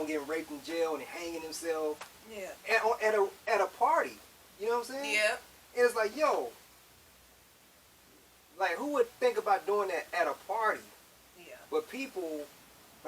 on getting raped in jail and hanging himself. Yeah. At a party. You know what I'm saying? Yeah. And it's like, yo, like who would think about doing that at a party? Yeah. But I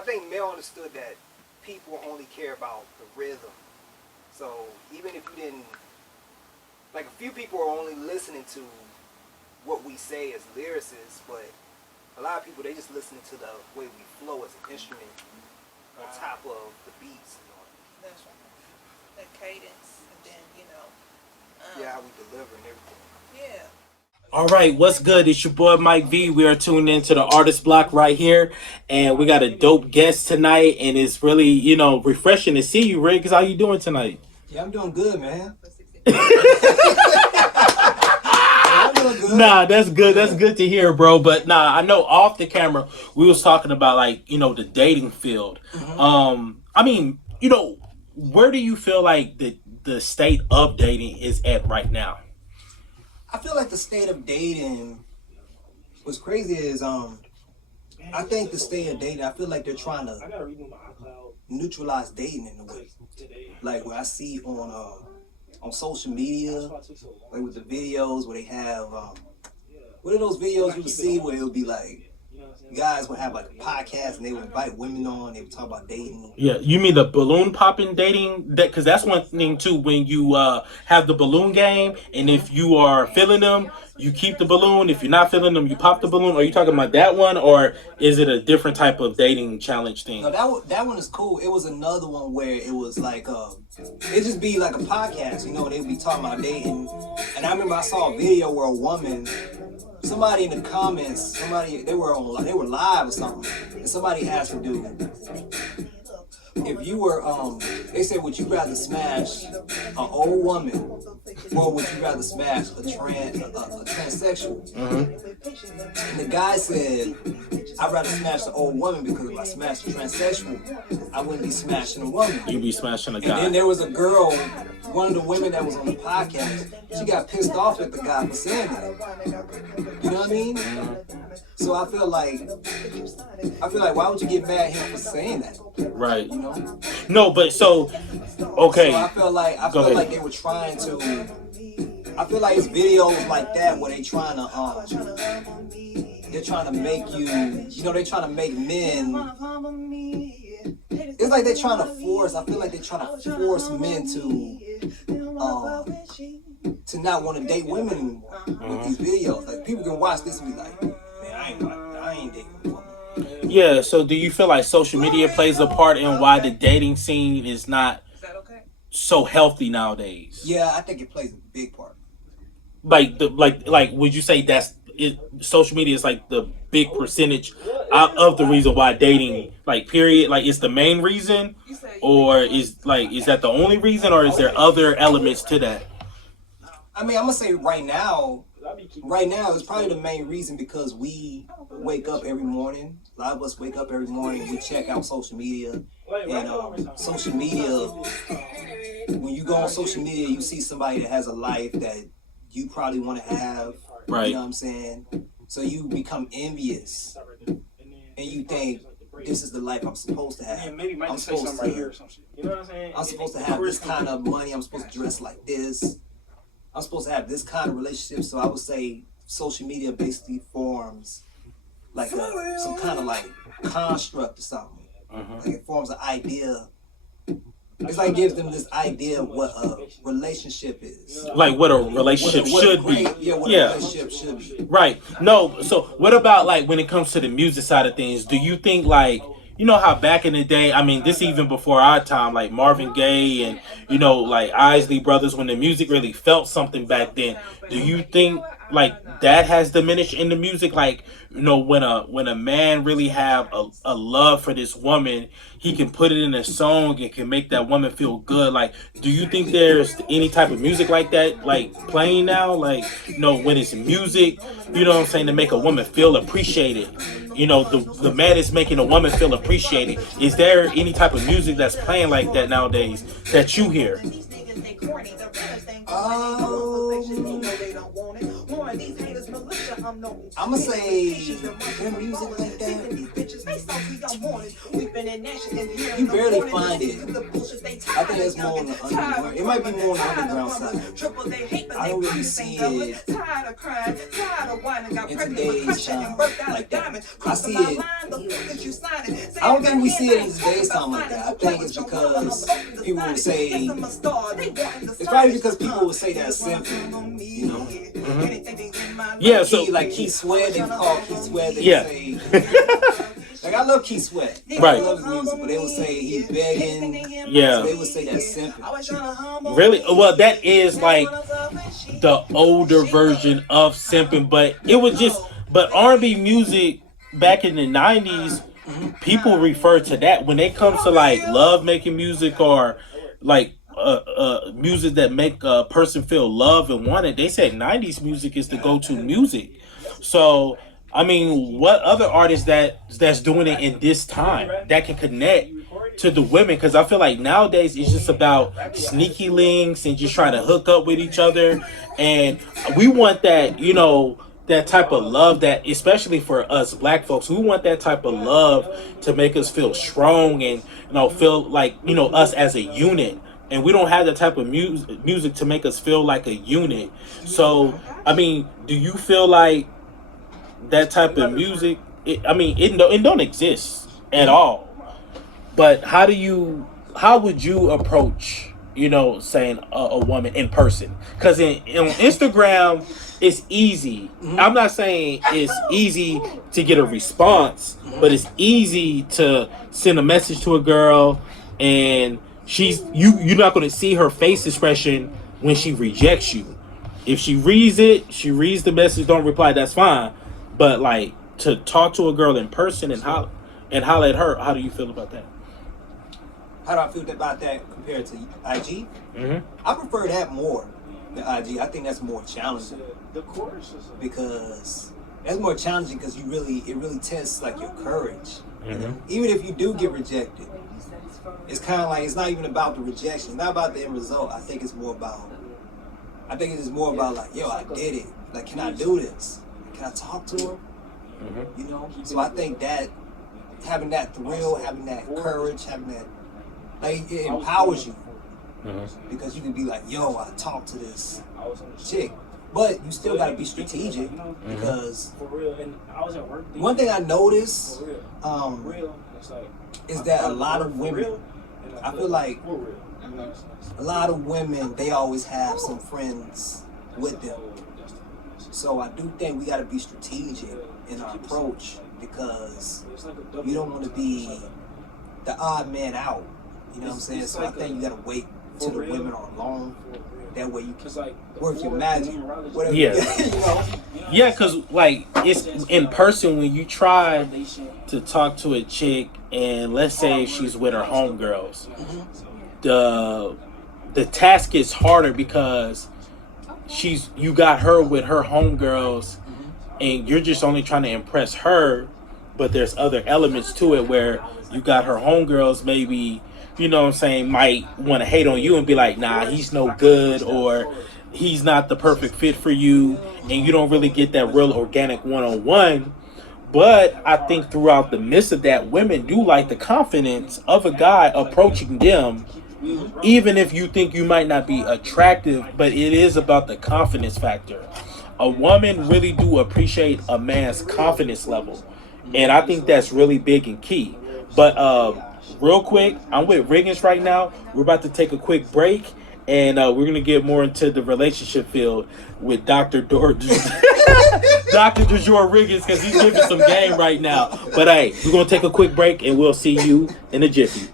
think Mel understood that people only care about the rhythm. So even if you didn't, like a few people are only listening to what we say as lyricists, but a lot of people, they just listening to the way we flow as an instrument on top of the beats. You know? That's right. The cadence, and then, yeah, how we deliver and everything. Yeah. All right, what's good? It's your boy Mike V. We are tuned into the artist block right here, and we got a dope guest tonight, and it's really, refreshing to see you, Riggs. How you doing tonight? Yeah, I'm doing good, man. Nah, that's good. That's good to hear, bro. But I know off the camera we was talking about the dating field. Mm-hmm. I mean, where do you feel like the state of dating is at right now? I feel like the state of dating, what's crazy is I think the state of dating, I feel like they're trying to neutralize dating in a way. Like what I see on social media, like with the videos where they have what are those videos you would see where it would be like guys would have like a podcast and they would invite women on, they would talk about dating. Yeah, you mean the balloon popping dating? Because that's one thing too. When you have the balloon game, and if you are filling them, you keep the balloon. If you're not filling them, you pop the balloon. Are you talking about that one, or is it a different type of dating challenge thing? No, that one is cool. It was another one where it was like it just be like a podcast, they'd be talking about dating. And I remember I saw a video where a woman, somebody in the comments, they were live or something, and somebody asked the dude, if you were, they said, would you rather smash an old woman or would you rather smash a transsexual? Mm-hmm. And the guy said, I'd rather smash the old woman because if I smashed a transsexual, I wouldn't be smashing a woman. You'd be smashing a guy. And then there was a girl, one of the women that was on the podcast, she got pissed off at the guy for saying that. You know what I mean? So I feel like, why would you get mad at him for saying that? Right. No, but so, okay. So I feel like they were trying to, I feel like it's videos like that where they're trying to make you, they're trying to make men, it's like they're trying to force, I feel like they're trying to force men to not want to date women anymore with these videos. Like people can watch this and be like, man, I ain't dating a woman. Yeah, so do you feel like social media plays a part in why the dating scene is not so healthy nowadays? Yeah, I think it plays a big part. Like would you say that's it, social media is like the big percentage of the reason why dating, period, it's the main reason, or is that the only reason, or is there other elements to that? I mean, I'm gonna say right now it's probably the main reason because we wake up every morning. A lot of us wake up every morning, we check out social media, and social media, when you go on social media, you see somebody that has a life that you probably want to have. Right. You know what I'm saying? So you become envious, and you think, this is the life I'm supposed to have. I'm supposed to have this kind of money. I'm supposed to dress like this. I'm supposed to have this kind of relationship. So I would say social media basically forms like some kind of construct or something. Like it forms an idea. It's like it gives them this idea of what a relationship is. Like what a relationship should be. Yeah, what a relationship should be. Right. No, so what about when it comes to the music side of things, do you think how back in the day, I mean, this even before our time, Marvin Gaye and, Isley Brothers, when the music really felt something back then, do you think that has diminished in the music? When a man really have a love for this woman, he can put it in a song and can make that woman feel good. Do you think there's any type of music like that, playing now? When it's music, to make a woman feel appreciated. The man is making a woman feel appreciated. Is there any type of music that's playing like that nowadays that you hear? I'ma say their music like that. You barely find it. I think that's more on the underground. It might be more on the underground side. I don't really see it in today's time like that. I see it. I don't think we see it in today's time like that. I think it's because people would say, it's probably because people would say that's simple, you know? Yeah, so like Keith Sweat, they call Keith Sweat, they say, like I love Keith Sweat, right? I love his music, but they would say he's begging. Yeah, so they would say that's simple. Really? Well, that is like the older version of simping, but it was just, but R&B music back in the 90s, people refer to that when it comes to like love making music or like music that make a person feel love and wanted. They said 90s music is the go-to music. So I mean, what other artists that's doing it in this time that can connect to the women? Because I feel like nowadays it's just about sneaky links and just trying to hook up with each other, and we want that, you know, that type of love, that especially for us black folks, we want that type of love to make us feel strong and, you know, feel like, you know, us as a unit. And we don't have that type of music to make us feel like a unit. So I mean, do you feel like that type of music, it don't exist at all? But how would you approach, you know, saying a woman in person? Because on Instagram it's easy. I'm not saying it's easy to get a response, but it's easy to send a message to a girl and you're not going to see her face expression when she rejects you. If she reads the message, don't reply, that's fine. But like, to talk to a girl in person and holler at her, how do you feel about that? How do I feel about that compared to IG? I prefer that more than IG. I think that's more challenging. Because that's more challenging because it really tests like your courage. You know? Even if you do get rejected, it's kind of like, it's not even about the rejection. It's not about the end result. I think it's more about like, yo, I did it. Like, can I do this? Can I talk to her? You know? So I think that having that thrill, having that courage, having that, like, it empowers you. Because you can be like, yo, I talked to this chick. But you still got to be strategic because one thing I noticed is that a lot of women, I feel like a lot of women, they always have some friends with them. So I do think we got to be strategic in our approach because we don't want to be the odd man out. You know what I'm saying? So I think you got to wait till the women are alone. That way you can work your magic. Whatever. Yeah. You know? Yeah, because like, it's in person when you try to talk to a chick and let's say she's with her homegirls. The task is harder because you got her with her homegirls and you're just only trying to impress her, but there's other elements to it where you got her homegirls maybe, you know what I'm saying, might want to hate on you and be like, nah, he's no good, or he's not the perfect fit for you, and you don't really get that real organic one-on-one. But I think throughout the midst of that, women do like the confidence of a guy approaching them, even if you think you might not be attractive, but it is about the confidence factor. A woman really do appreciate a man's confidence level, and I think that's really big and key. But real quick, I'm with Riggens right now. We're about to take a quick break, and we're going to get more into the relationship field with Dr. Dr. DeJour Riggens, because he's giving some game right now. But hey, we're going to take a quick break, and we'll see you in a jiffy.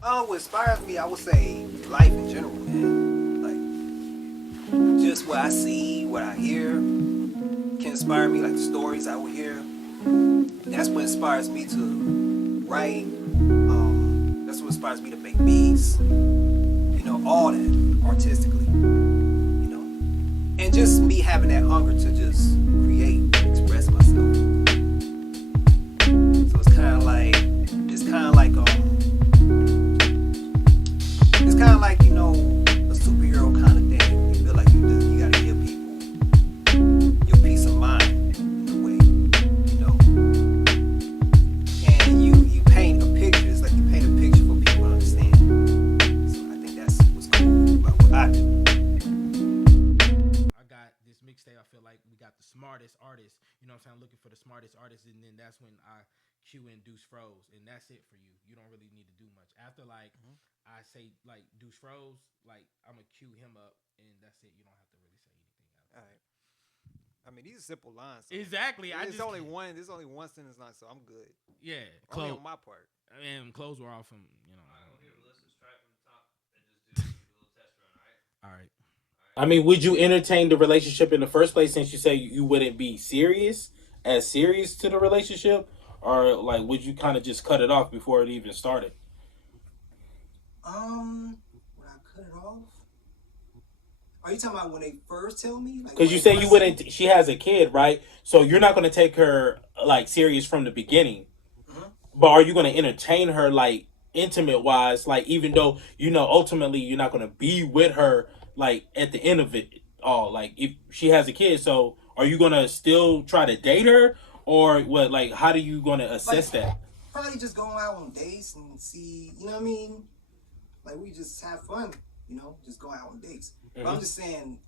What inspires me, I would say life in general, man. Like, just what I see, what I hear can inspire me, like the stories I would hear. That's what inspires me to write. That's what inspires me to make beats. You know, all that artistically. You know, and just me having that hunger to just create, express myself. So it's kind of like, you know, a superhero kind of thing. You feel like you gotta give people your peace of mind. I'm looking for the smartest artist, and then that's when I cue in Deuce Froze, and that's it for you. You don't really need to do much after like I say like Deuce Froze, like I'm gonna cue him up, and that's it. You don't have to really say anything else. All right. I mean, these are simple lines. So Exactly. There's only one sentence line, so I'm good. Yeah. Only on my part. And clothes were off from you know. All right, we'll give a listen straight from the top and just do a little test run. All right. All right. I mean, would you entertain the relationship in the first place since you say you wouldn't be serious to the relationship? Or, like, would you kind of just cut it off before it even started? Would I cut it off? Are you talking about when they first tell me? Because you say you wouldn't, she has a kid, right? So you're not going to take her, like, serious from the beginning. Mm-hmm. But are you going to entertain her, like, intimate-wise? Like, even though, you know, ultimately you're not going to be with her, like, at the end of it all. Like, if she has a kid, so are you going to still try to date her? Or what? Like, how are you going to assess that? Probably just going out on dates and see, you know what I mean? Like, we just have fun, you know, just go out on dates. Mm-hmm. But I'm just saying,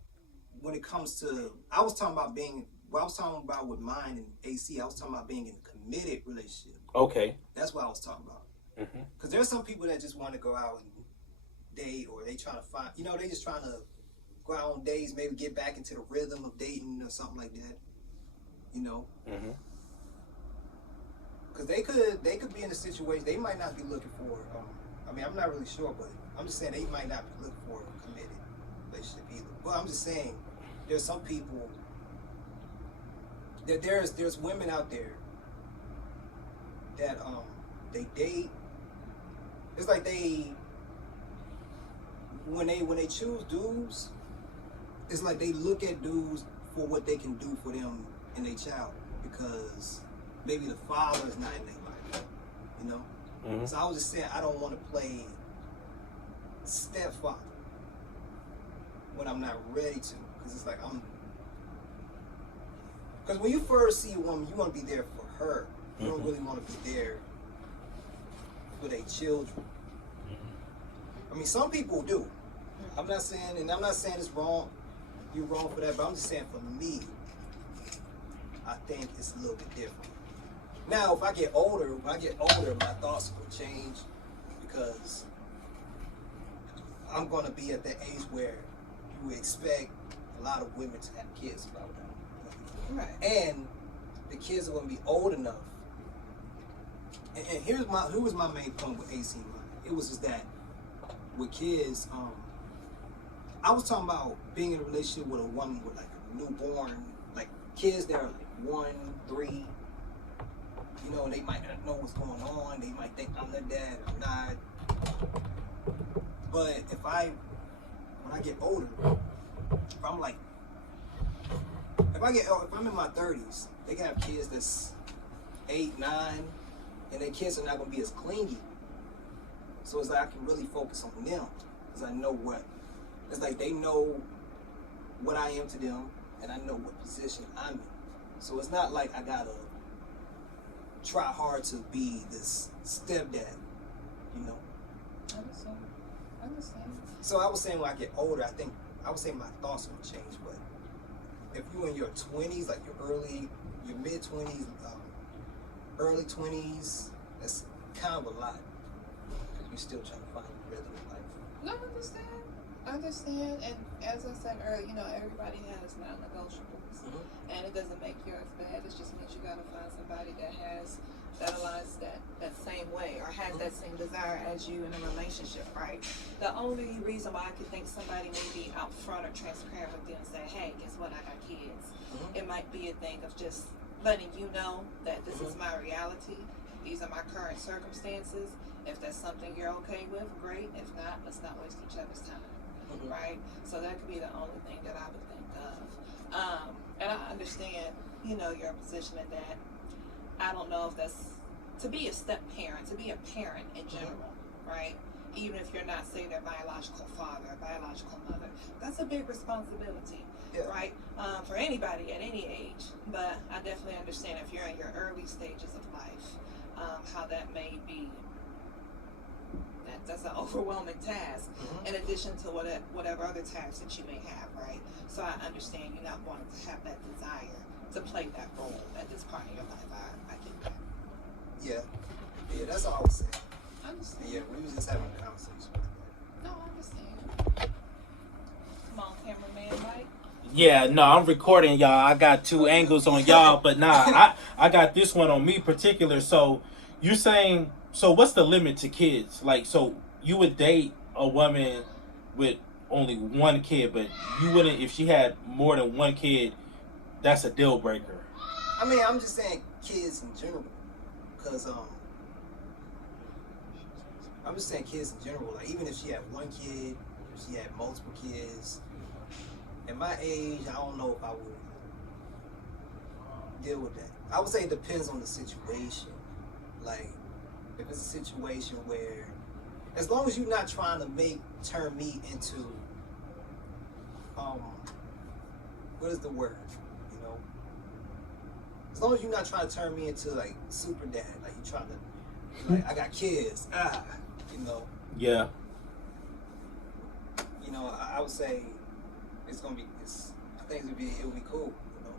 when it comes to, I was talking about with mine and AC, I was talking about being in a committed relationship. Okay. That's what I was talking about. Because there's some people that just want to go out and date, or they trying to find, you know, they just trying to go out on dates, maybe get back into the rhythm of dating or something like that, you know? Because they could be in a situation, they might not be looking for, I mean, I'm not really sure, but I'm just saying they might not be looking for a committed relationship either. But I'm just saying, there's some people, that there's women out there that they date. It's like when they choose dudes, it's like they look at dudes for what they can do for them and their child, because maybe the father is not in their life, you know? So I was just saying, I don't want to play stepfather when I'm not ready to, because it's like because when you first see a woman, you want to be there for her. You don't really want to be there for their children. I mean, some people do. I'm not saying it's wrong. You're wrong for that, but I'm just saying for me, I think it's a little bit different. Now, when I get older, my thoughts will change, because I'm going to be at that age where you would expect a lot of women to have kids by now. Right. And the kids are going to be old enough. And here was my main point with AC. It was just that with kids, I was talking about being in a relationship with a woman with like a newborn, like kids that are like 1, 3. You know, they might not know what's going on. They might think I'm their dad or not. But when I get older, if I'm in my 30s, they can have kids that's 8, 9, and their kids are not going to be as clingy. So it's like I can really focus on them, because I know it's like they know what I am to them, and I know what position I'm in. So it's not like I gotta try hard to be this stepdad, you know? I understand. So I was saying when I get older, I would say my thoughts will change, but if you're in your 20s, like your mid-20s, early 20s, that's kind of a lot, because you're still trying to find your rhythm in life. No, I understand, and as I said earlier, you know, everybody has non-negotiables, and it doesn't make yours bad. It just means you gotta find somebody that aligns that same way, or has that same desire as you in a relationship, right? The only reason why I could think somebody may be out front or transparent with you and say, hey, guess what, I got kids. It might be a thing of just letting you know that this is my reality. These are my current circumstances. If that's something you're okay with, great. If not, let's not waste each other's time, right? So that could be the only thing that I would think of. And I understand, you know, your position in that. I don't know if that's, to be a step parent, to be a parent in general, right? Even if you're not, say, their biological father or biological mother, that's a big responsibility, right? For anybody at any age. But I definitely understand if you're in your early stages of life, how that may be. That's an overwhelming task, in addition to whatever other tasks that you may have, right? So I understand you not wanting to have that desire to play that role at this part in your life. I get that. Yeah, that's all I was saying. I understand. Yeah, we was just having a conversation. No, I understand. Come on, cameraman Mike. Yeah, no, I'm recording y'all. I got two angles on y'all, but nah, I got this one on me particular. So you're saying, so what's the limit to kids? Like, so you would date a woman with only one kid, but you wouldn't if she had more than one kid. That's a deal breaker. I mean, I'm just saying kids in general, because I'm just saying kids in general. Like, even if she had one kid, if she had multiple kids, at my age, I don't know if I would deal with that. I would say it depends on the situation. Like, if it's a situation where, as long as you're not trying to turn me into, what is the word? You know, as long as you're not trying to turn me into like super dad, like you trying to, like, I got kids, you know. Yeah. You know, I would say I think it would be cool, you know.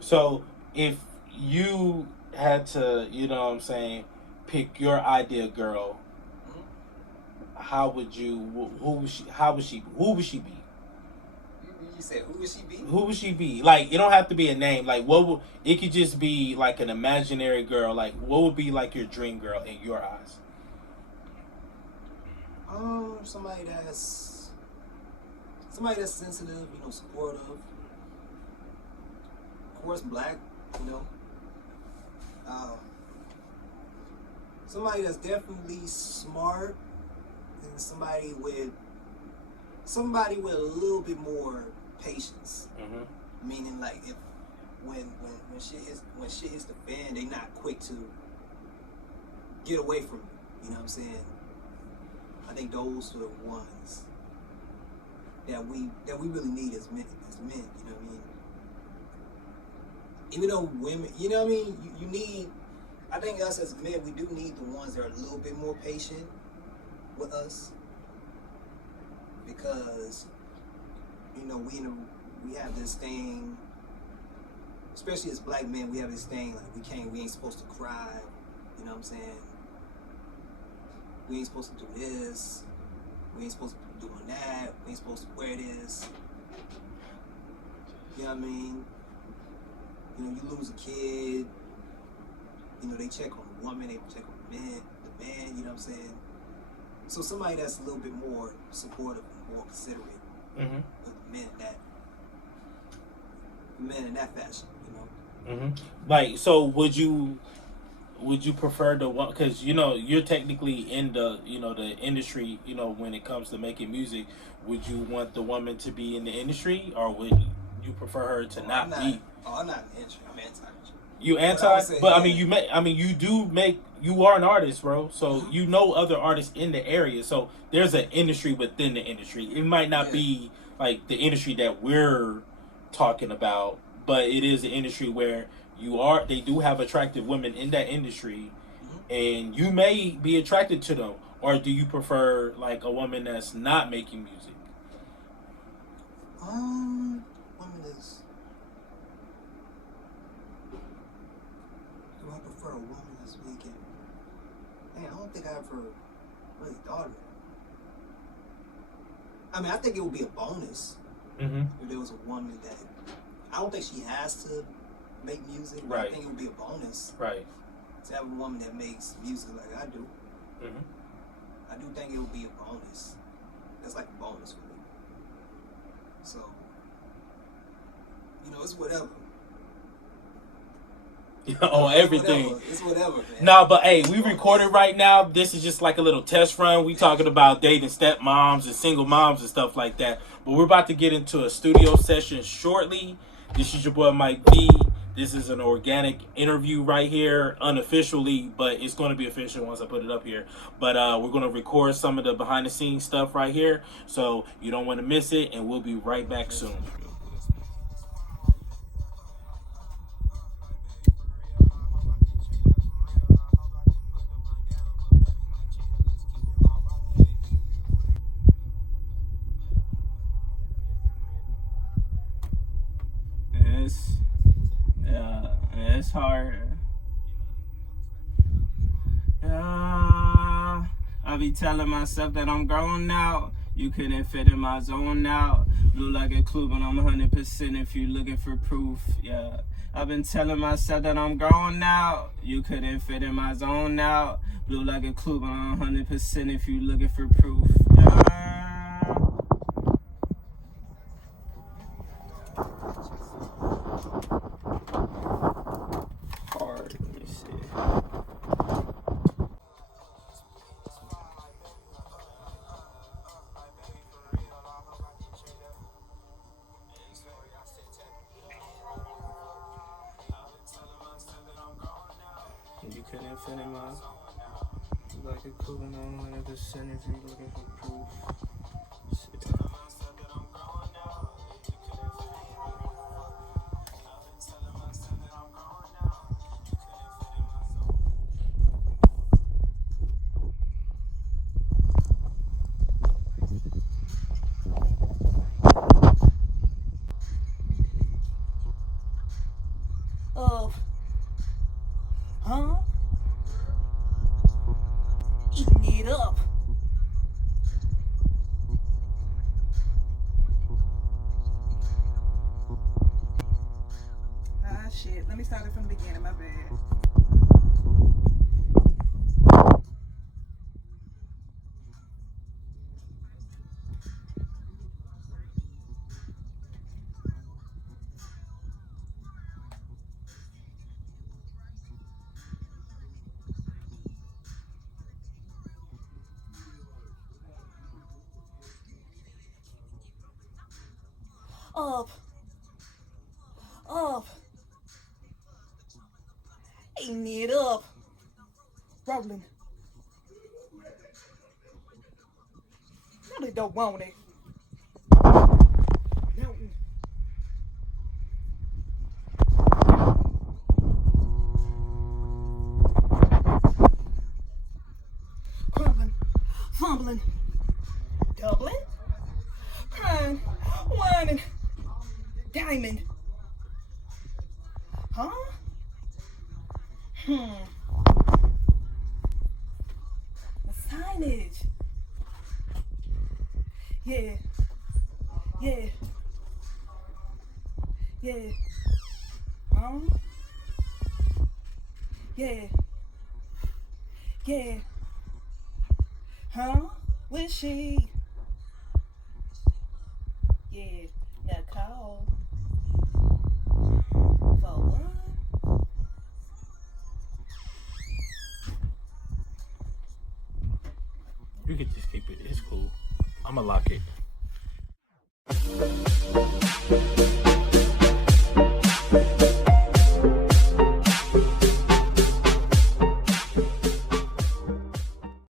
So if you had to, you know what I'm saying, pick your ideal girl, how would you? Who would she? How would she? Who would she be? You said who would she be? Who would she be? Like, it don't have to be a name. Like, what would it could just be like an imaginary girl. Like, what would be like your dream girl in your eyes? Somebody that's sensitive, you know, supportive. Of course, black, you know. Somebody that's definitely smart, and somebody with a little bit more patience. Mm-hmm. Meaning, like, if when shit hits the fan, they not quick to get away from you. You know what I'm saying? I think those are the ones that we really need as men. You know what I mean? Even though women, you know what I mean, you need. I think us as men, we do need the ones that are a little bit more patient with us, because you know we have this thing, especially as black men, we have this thing like we ain't supposed to cry. You know what I'm saying? We ain't supposed to do this. We ain't supposed to be doing that. We ain't supposed to wear this. You know what I mean? You know, you lose a kid. You know, they check on the woman, they check on the man, you know what I'm saying? So somebody that's a little bit more supportive and more considerate of the men in that fashion, you know? Like, so would you prefer the one, because you know you're technically in the, you know, the industry, you know, when it comes to making music, would you want the woman to be in the industry, or would you prefer her to not be? I'm not in the industry. I'm anti-industry. You anti? But I mean, you are an artist, bro. So you know other artists in the area. So there's an industry within the industry. It might not be like the industry that we're talking about, but it is an industry where they do have attractive women in that industry, and you may be attracted to them. Or do you prefer like a woman that's not making music? Woman is. Do I prefer a woman that's making? Man, I don't think I ever really thought of it. I mean, I think it would be a bonus if there was a woman that. I don't think she has to make music, but I think it would be a bonus. Right. To have a woman that makes music like I do. I do think it would be a bonus. That's like a bonus for me. So, you know, it's whatever. On everything. It's whatever, man. Nah, but hey, we recorded right now. This is just like a little test run. We talking about dating stepmoms and single moms and stuff like that. But we're about to get into a studio session shortly. This is your boy Mike B. This is an organic interview right here, unofficially, but it's going to be official once I put it up here. But we're going to record some of the behind the scenes stuff right here, so you don't want to miss it, and we'll be right back soon. hard. Yeah, I be telling myself that I'm growing out. You couldn't fit in my zone now. Blue like a clue, but I'm 100% if you looking for proof. Yeah, I've been telling myself that I'm growing out. You couldn't fit in my zone now. Blue like a clue, but I'm 100% if you looking for proof. Yeah. Hard. Let me see. You couldn't fit in my like a cool and 100% if you looking for proof. Shit. Huh? Eating it up. Ah, shit. Let me start it from the beginning. My bad. Up. Up. Eating it up. Rolling. No, they don't want it. Mountain. Crumbling. Fumbling. Doubling. Crying. Whining. Diamond. Huh? The signage. Yeah. Yeah. Yeah. Huh? Yeah. Yeah. Huh? Where's she? Yeah. Nicole. For what? You could just keep it. It's cool. I'ma lock it.